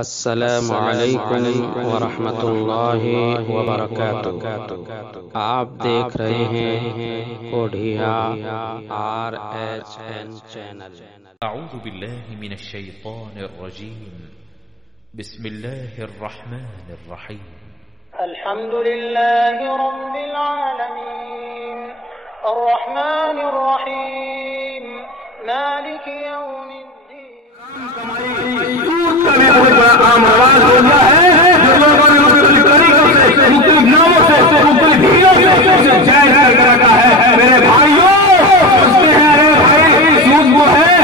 السلام علیکم ورحمۃ اللہ وبرکاتہ۔ آپ دیکھ رہے ہیں کوڈھیا RHN چینل۔ اعوذ باللہ من الشیطان الرجیم، بسم اللہ الرحمن الرحیم۔ الحمد للہ رب العالمین الرحمن الرحیم مالک یوم الدین۔ عام رواج ہو گیا ہے جو لوگوں نے مختلف طریقوں سے مختلف ناموں سے مختلف ہیلوں سے اسے جائز کر کے رکھا ہے۔ میرے بھائیوں سوچتے ہیں ارے بھائی سود وہ ہے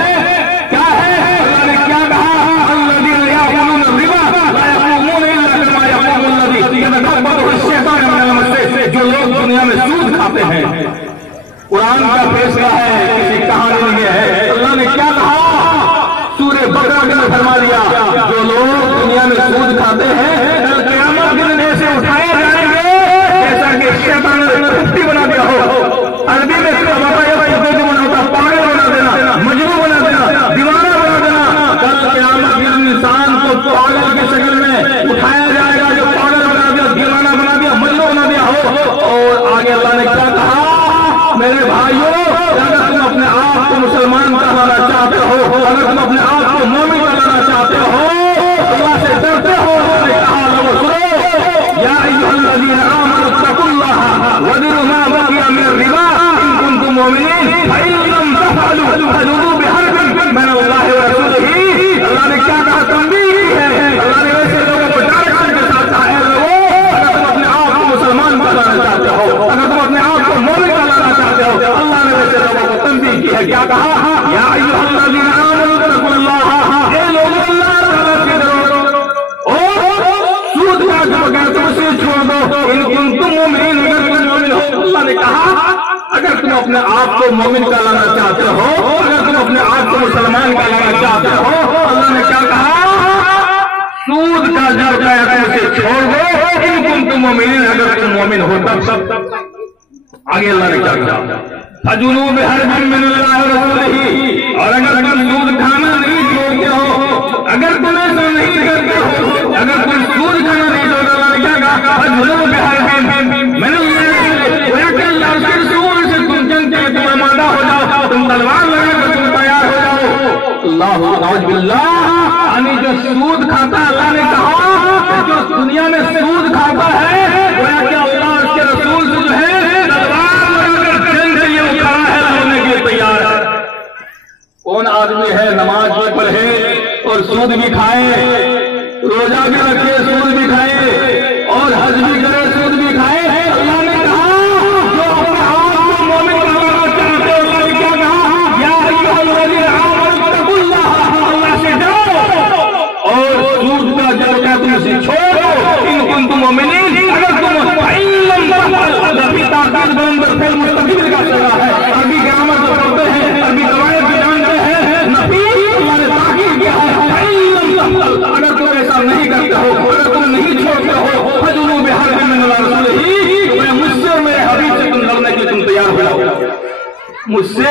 کیا ہے؟ اللہ نے کیا کہا؟ الذین یأکلون الربا لا یقومون الا کما یقوم الذی یتخبطہ الشیطان من المس۔ جو لوگ دنیا میں سود کھاتے ہیں، قرآن کا فیصلہ ہے، کسی کہانی نہیں ہے۔ اللہ نے کیا کہا؟ سورہ بقرہ کے اندر فرما دیا جو لوگ دنیا میں سود کھاتے ہیں کل قیامت کے دن ایسے اٹھائے جائیں گے جیسا کہ شیطان نے کھٹی بنا دیا ہو۔ عربی میں پاگل بنا دینا، مجنون بنا دینا، دیوانہ بنا دینا۔ کل قیامت کے دن انسان کو پاگل کی شکل میں اٹھایا جائے گا جو پاگل بنا دیا، دیوانہ بنا دیا، مجنون بنا دیا ہو۔ اور آگے اللہ نے کیا کہا؟ میرے بھائیوں اگر تم اپنے آپ کو مسلمان کہلانا چاہتے ہو، اگر تم اپنے آپ کو مومن کہلانا چاہتے ہو، اللہ سے ڈرتے ہو، اللہ نے کہا لوگوں سنو یا ایھا الذین آمنوا اتقوا اللہ وذروا ما بقی من الربا ان کنتم مؤمنین فإن لم تفعلوا فذوقوا بحرب من اللہ ورسولہ۔ اللہ نے کیا کہا؟ تنبیہ کی ہے۔ اللہ نے ویسے لوگوں کو ڈائریکشن کے ساتھ کہا ہے لوگوں اگر تم اپنے آپ کو مسلمان کہلانا چاہتے ہو، اگر تم اپنے آپ کو مومن کہلانا چاہتے ہو، اللہ نے ویسے لوگوں کو تنبیہ کی ہے۔ کیا کہا؟ یا ایھا الذین آمنوا اتقوا اللہ، اے لوگوں اللہ تعالیٰ سے ڈرو اور سود کا جو بغیر تم اسے چھوڑ دو ان کنتم مومنین، اگر تم مومن ہو۔ اللہ نے کہا اگر تم اپنے آپ کو مومن کہلانا چاہتے ہو، اگر تم اپنے آپ کو مسلمان کہلانا چاہتے ہو، اللہ نے کیا کہا؟ سود کا جو ہے تم اسے چھوڑ دو ان کنتم مومنین، اگر تم مومن ہو تب۔ آگے اللہ نے کیا کہا؟ فَجُنُوا بِحَرْبٍ مِّنَ اللَّهِ وَرَسُولِهِ، اور اگر تم سود کھانا نہیں چھوڑتے ہو، اگر تم ایسا نہیں کرتے ہو، اگر تم سود کھانا نہیں چھوڑتے، اللہ نے کیا کہا؟ فَجُنُوا بِحَرْبٍ مِّنَ اللَّهِ، گویا کہ اللہ کے رسول سے تم جنگ کے تم آمادہ ہو جاؤ، تم تلوار لگا کر تم تیار ہو جاؤ۔ اللہ اعوذ باللہ، یعنی جو سود کھاتا، اللہ نے کہا کہ جو دنیا میں سود کھاتا ہے گویا کہ اللہ اس کے رسول سے جو ہے کون آدمی ہے نماز بھی پڑھے اور سود بھی کھائے، روزہ بھی رکھے سود بھی کھائے، اور حج بھی کرے سود بھی کھائے؟ اللہ نے کہا جو اپنے آپ کو مومن بنانا چاہتے، اللہ نے کیا کہا؟ یا ایھا الذین آمنوا اتقوا اللہ، اللہ سے ڈرو اور سود کا جو ہے تم اسے چھوڑو ان کنتم مومنین، اگر تم فإن لم تفعلوا، ابھی تاکید بندر فعل مستقبل کا چلا ہے، عربی گرامر جو پڑھتے ہیں، عربی قواعد بھی جانتے ہیں، اللہ نے تاکید کیا ہے اگر تم ایسا نہیں کرتے ہو، اگر تم نہیں چھوڑتے ہو، فَجُنُوا بِحَرْبٍ مِّنَ اللَّهِ وَرَسُولِهِ، میں مجھ سے اور میرے حبیب سے تم لڑنے کے لیے تم تیار ہو جاؤ، مجھ سے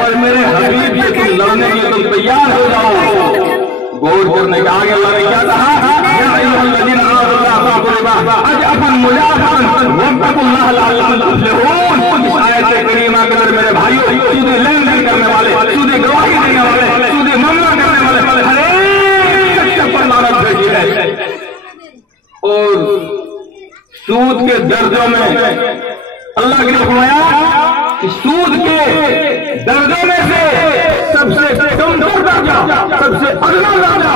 اور میرے حبیب سے تم لڑنے کے لیے تم تیار ہو جاؤ۔ غور کرنے کے آگے اللہ نے کیا کہا؟ یا ایھا الذین آمنوا لا تأکلوا اضعافا مضاعفا واتقوا اللہ لعلکم تفلحون۔ اس آیت کریمہ کے اندر میرے بھائیوں سود لین دین کرنے والے، سود گواہی دینے والے، سود معاملہ کرنے والے ہر ایک شخص پر لعنت بھیجی ہے۔ اور سود کے درجوں میں اللہ نے فرمایا کہ سود کے درجوں میں سے سب سے کمزور درجہ، سب سے ادنا درجہ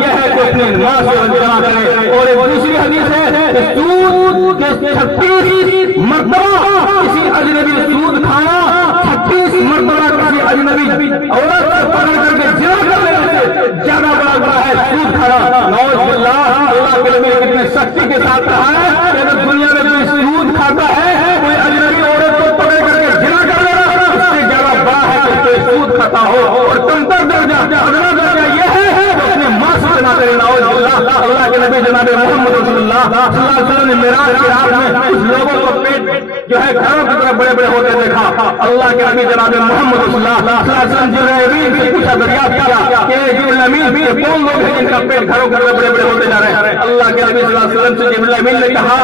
یہ ہے کہ اپنے ماں سے وعدہ کرے۔ اور ایک دوسری حدیث ہے کہ سود کے 36 مرتبہ کسی اجنبی سود کھانا، 36 مرتبہ کسی اجنبی عورت سے پکڑ کر کے زنا کر لینے سے زیادہ بڑا ہے سود کھانا۔ نعوذ باللہ، اللہ کے نبی نے کتنے سختی کے ساتھ کہا ہے کہ اگر دنیا میں کوئی سود کھاتا ہے، کوئی اجنبی عورت کو پکڑ کر کے زنا کر لینا، اس سے زیادہ بڑا ہے کہ کوئی سود کھاتا ہو۔ اور کمتر درجہ، ادنا درجہ یہ ہے کہ اپنے ماں سے زنا کرے۔ نعوذ باللہ، اللہ کے نبی جناب محمد رسول اللہ صلی اللہ علیہ وسلم نے معراج کی رات میں کچھ لوگوں کو پیٹ جو ہے گھروں کی طرف بڑے بڑے ہوتے دیکھا. اللہ کے نبی جناب محمد صلی اللہ علیہ وسلم جبرائیل سے پوچھا، دریافت کیا کہ جبرائیل امین یہ کون لوگ ہیں جن کا پیٹ گھروں کی طرف بڑے بڑے ہوتے جا رہے ہیں؟ اللہ کے نبی صلی اللہ علیہ وسلم سے جبرائیل امین نے کہا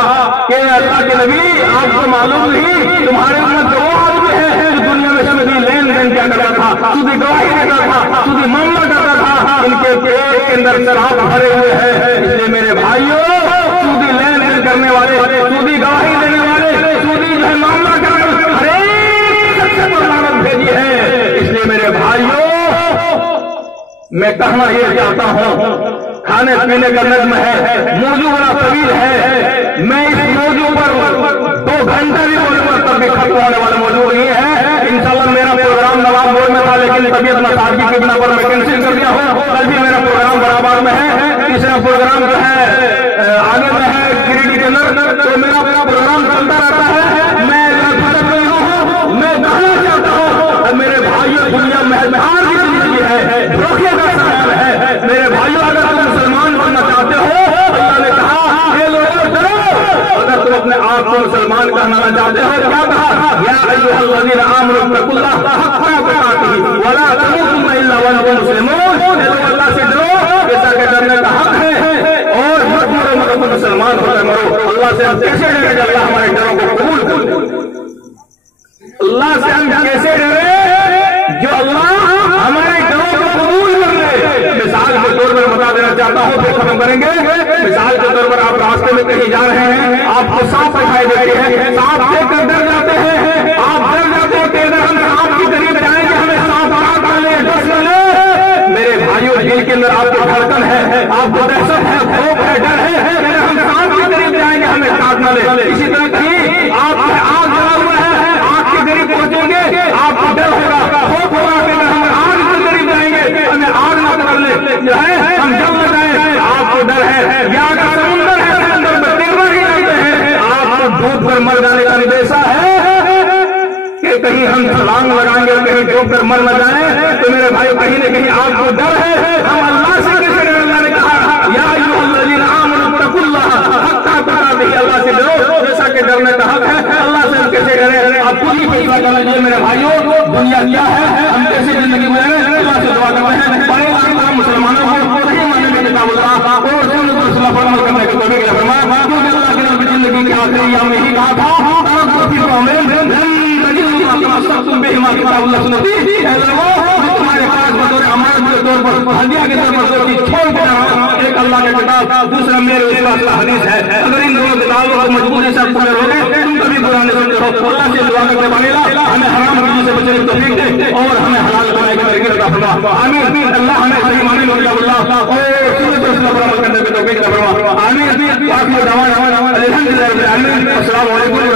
کہ اللہ کے نبی آپ کو معلوم نہیں تمہارے امت کا وہ آدمی ہے جو دنیا میں سودی لین دین کیا کرتا تھا، سودی گواہی دیتا تھا، سودی معاملہ کرتا تھا. ان کے پیٹ کے اندر شراب بھرے ہوئے ہیں. اس لیے میرے بھائیوں، سودی لین دین کرنے والے، سودی گواہی دینے والے، سودی جو ہے معاملہ کرنے والے ہر ایک شخص پر لعنت بھیجی ہے. اس لیے میرے بھائیوں، میں کہنا یہ چاہتا ہوں، کھانے پینے کا نظم ہے، موضوع بڑا طویل ہے. میں اس موضوع پر 2 گھنٹے بھی بولوں گا تب بھی ختم ہونے والا موضوع نہیں ہے. انشاءاللہ میرا پروگرام نواب بول میں تھا، لیکن طبیعت ناسازگی کی بنا پر میں کینسل کر دیا ہوں. کل بھی میرا پروگرام برابر میں ہے. تیسرا پروگرام جو ہے آگے میں ہے گریڈی کے اندر، تو میرا پروگرام چلتا رہتا ہے. میں میں کہنا چاہتا ہوں میرے بھائیوں، دنیا مہمان کی زندگی ہے، دھوکے کا سوال ہے. میرے بھائیوں، اگر تم مسلمان بننا چاہتے ہو، اللہ نے کہا یہ لوگوں ڈرو. اگر تم اپنے آپ کو مسلمان کہنا چاہتے ہو، کیا کہا؟ یا ایھا الذین آمنوا اتقوا اللہ حق تقاتہ ولا تموتن الا وانتم مسلمون. اللہ سے ڈرو جیسا کہ ڈرنے کا حق ہے، اور مت مرو مگر تم مسلمان ہو کر مرو. اللہ سے ہم کیسے ڈرے کہ اللہ ہمارے ڈروں کو قبول کرے؟ اللہ سے ہم کیسے ڈرے جو اللہ ہمارے ڈروں کو قبول کر لے؟ مثال کے طور پر بتا دینا چاہتا ہوں، پھر ختم کریں گے. مثال کے طور پر آپ راستے میں کہیں جا رہے ہیں، آپ کو سانپ دکھائی دیتے ہیں، سانپ دیکھ کر ڈر جاتے ہیں. آپ ڈر جاتے ہیں کہ اگر ہم سانپ کی قریب جائیں گے ہمیں سانپ کاٹ ڈالے، ڈس لے. میرے بھائیوں، دل کے اندر آپ کو دھڑکن ہے، آپ کو دہشت ہے، خوف ہے، ڈر ہے کہ اگر ہم سانپ کی قریب جائیں گے ہمیں کاٹ نہ لے. اسی طرح کہیں آپ آگ جلا ہوا ہے، آگ کے قریب پہنچیں گے، آپ کو ڈر ہوگا، خوف ہوگا کہ اگر ہم آگ کے قریب جائیں گے ہمیں آگ نہ پکڑ لے، جو ہے ہم جل نہ جائیں. آپ کو ڈر ہے، یا اگر سمندر ہے، سمندر میں تلوار ہی رہتے ہیں، آپ کو ڈوب کر مر جانے کا اندیشہ ہے کہ کہیں ہم چھلانگ لگائیں گے، کہیں ڈوب کر مر نہ جائیں. تو میرے بھائی، کہیں نہ کہیں آپ کو ڈر ہے. ہم اللہ سے کیسے ڈریں؟ اللہ نے کہا یا ایھا الذین آمنوا اتقوا اللہ حق تقاتہ. اللہ سے ڈرو جیسا کہ ڈرنے کا حق ہے. اللہ سے ہم کیسے ڈریں؟ آپ خود ہی فیصلہ کر لیجیے میرے بھائیوں. دنیا کیا ہے، ہم کیسے زندگی گزاریں؟ اللہ سے دعا کرتے ہیں بڑے ہم مسلمانوں کو صحیح معنی میں کتاب اللہ اور سنت رسول پر عمل کرنے کی توفیق عطا فرمائے. کیونکہ اللہ کے نبی زندگی کے آخری ایام میں ہی کہا تھا تمہارے پاس بطور امانت کے طور پر، ہدیہ کے طور پر کوئی چھوڑ کے جاؤ. ایک اللہ کا کتاب، دوسرا میرے وشواس کا حدیث ہے. اگر ان دونوں کتابوں کو مجبوری سے پورے ہو گئے تم کبھی برا نہیں سمجھتے ہو. اللہ سے دعا کرتے بنے ہمیں حرام چیزوں سے بچنے کی توفیق دے اور ہمیں حلال بنانے کی ترغیب عطا فرما. آمین. اللہ ہمیں صحیح معنی میں کتاب اللہ اور سنت رسول پر عمل کرنے کی توفیق عطا فرما. آمین. آخر دعوانا الحمدللہ رب العالمین. السلام علیکم.